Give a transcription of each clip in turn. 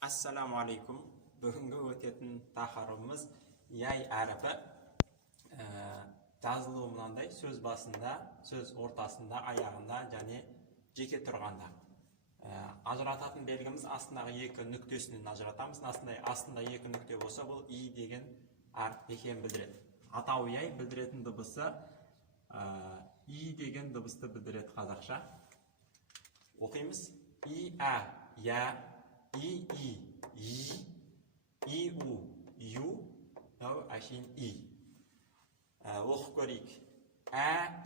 Assalamu alaikum. Бүгінгі өтетін тақырыбымыз яй әріпі. Жазылуы мынандай: сөз басында, сөз ортасында, аяғында және жеке тұрғанда. Ажырататын белгіміз астындағы екі нүктесінен ажыратамыз. Астында екі нүкте болса, бұл и деген әріп екенін білдіреді. Атау яй білдіретін дыбысы и деген дыбысты білдіреді қазақша. Оқимыз. И, я, и, у, ю, әшейін и. Оқып көрейік.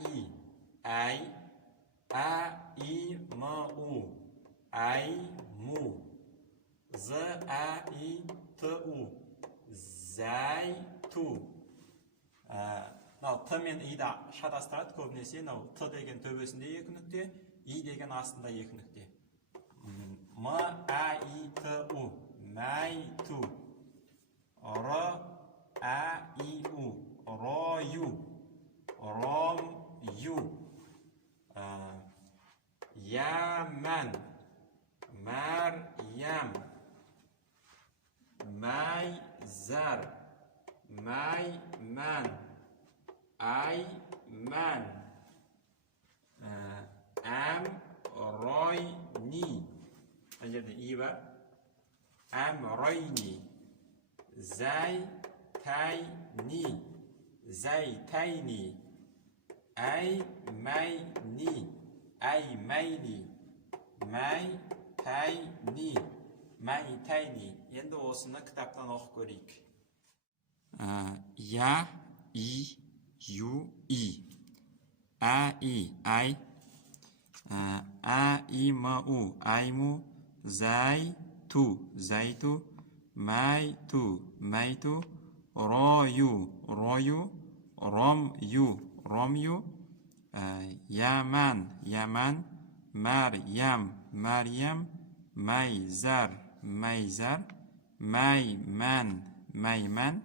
И, әй, и, у, әй, му, и, у, зәй, ту. Т мен и-да шатастырады көбінесе. Т деген төбесінде екі нүкте, и деген астында екі нүкте. М-а-и-т-у, мәй-ту. Р-а-и-у, ро-ю, ром-ю. Я-мән, мәр-ям, мәй-зәр, мәй-мән, әй-мән, әм-рой-ни. Мына жерде и бар. Әм-рой-ни, зәй-тәй-ни, зәй-тәй-ни, әй-мәй-ни, әй-мәй-ни, мәй-тәй-ни, мәй-тәй-ни. Енді осыны кітаптан оқып көрейік. Я, и, ю, и. А-и, ай. А-и-м-у, айму. Зәй-ту, зәйту. Мәй-ту, мәйту. Ро-ю, рою. Ром-ю, ромю. Я-мән, ямән. Мәр-ям, мәрьям. Мәй-зәр, мәйзәр. Мәй-мән, мәймән.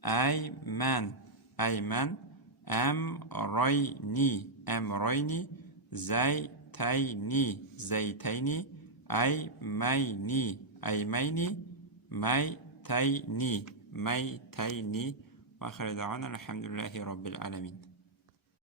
Әй-мән, әймән. Әм-рой-ни, әм-ройни. Зәй-тәй-ни, зәйтәйни. Әй-мәй-ни, әймәйни. Мәй-тәй-ни, мәй-тәй-ни. Ва ахиру дәъвана алхамдулиллахи раббил аламин.